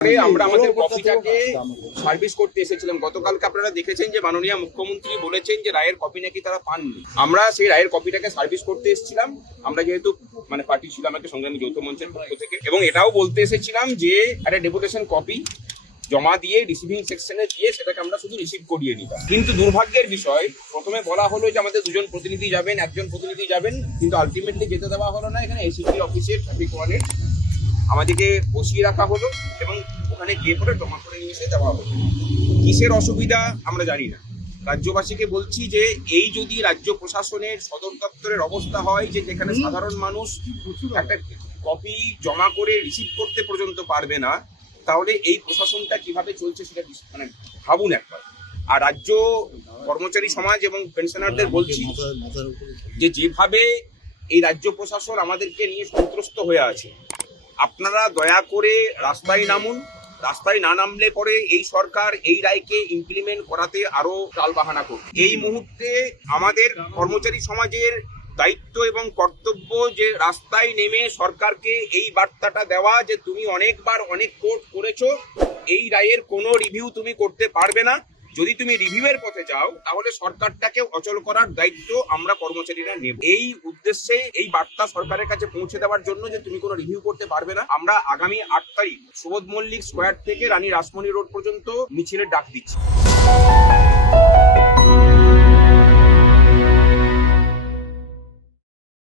আমরা আমাদের কপিটাকে সার্ভিস করতে এসেছিলাম। গতকালকে আপনারা দেখেছেন যে মাননীয় মুখ্যমন্ত্রী বলেছেন যে রায়ের কপি নাকি তারা পাননি। আমরা সেই রায়ের কপিটাকে সার্ভিস করতে এসেছিলাম। আমরা যেহেতু পার্টি ছিলাম একটা সংগ্রামী যৌথ মঞ্চের পক্ষ থেকে, এবং এটাও বলতে এসেছিলাম যে একটা ডেপুটেশন কপি জমা দিয়ে রিসিভিং সেকশনে দিয়ে সেটাকে আমরা শুধু রিসিভ করিয়ে নিতাম। কিন্তু দুর্ভাগ্যের বিষয়, প্রথমে বলা হলো যে আমাদের দুজন প্রতিনিধি যাবেন, একজন প্রতিনিধি যাবেন, কিন্তু আলটিমেটলি যেতে দেওয়া হলো না। এখানে এসিপি অফিসে ট্রাফিক ওয়ার্ডের আমাদেরকে বসিয়ে রাখা হলো এবং ওখানে গিয়ে পরে জমা করে নিয়ে এসে দেওয়া হলো। কিসের অসুবিধা আমরা জানি না। রাজ্যবাসীকে বলছি যে এই যদি রাজ্য প্রশাসনের সদর দপ্তরের অবস্থা হয় যে যেখানে সাধারণ মানুষ একটা কপি জমা করে রিসিভ করতে পর্যন্ত পারবে না, তাহলে এই প্রশাসনটা কিভাবে চলছে সেটা ভাবুন একবার। আর রাজ্য কর্মচারী সমাজ এবং পেনশনারদের বলছি যে যেভাবে এই রাজ্য প্রশাসন আমাদেরকে নিয়ে সন্ত্রস্ত হয়ে আছে, আপনারা দয়া করে রাস্তায় নামুন। রাস্তায় না নামলে পরে এই সরকার এই রায়কে ইমপ্লিমেন্ট করাতে আরো টালবাহানা করবে। এই মুহূর্তে আমাদের কর্মচারী সমাজের দায়িত্ব এবং কর্তব্য যে রাস্তায় নেমে সরকারকে এই বার্তাটা দেওয়া যে তুমি অনেকবার অনেক কোর্ট করেছো, এই রায়ের কোনো রিভিউ তুমি করতে পারবে না। যদি তুমি রিভিউয়ের পথে যাও তাহলে সরকারটাকে অচল করার দায়িত্ব আমরা কর্মচারীরা নেব। এই উদ্দেশ্যে এই বার্তা সরকারের কাছে পৌঁছে দেওয়ার জন্য যে তুমি কোনো রিভিউ করতে পারবে না, আমরা আগামী 8 তারিখ সুবোধ মল্লিক স্কোয়ার থেকে রানী রাসমণি রোড পর্যন্ত মিছিলের ডাক দিচ্ছি।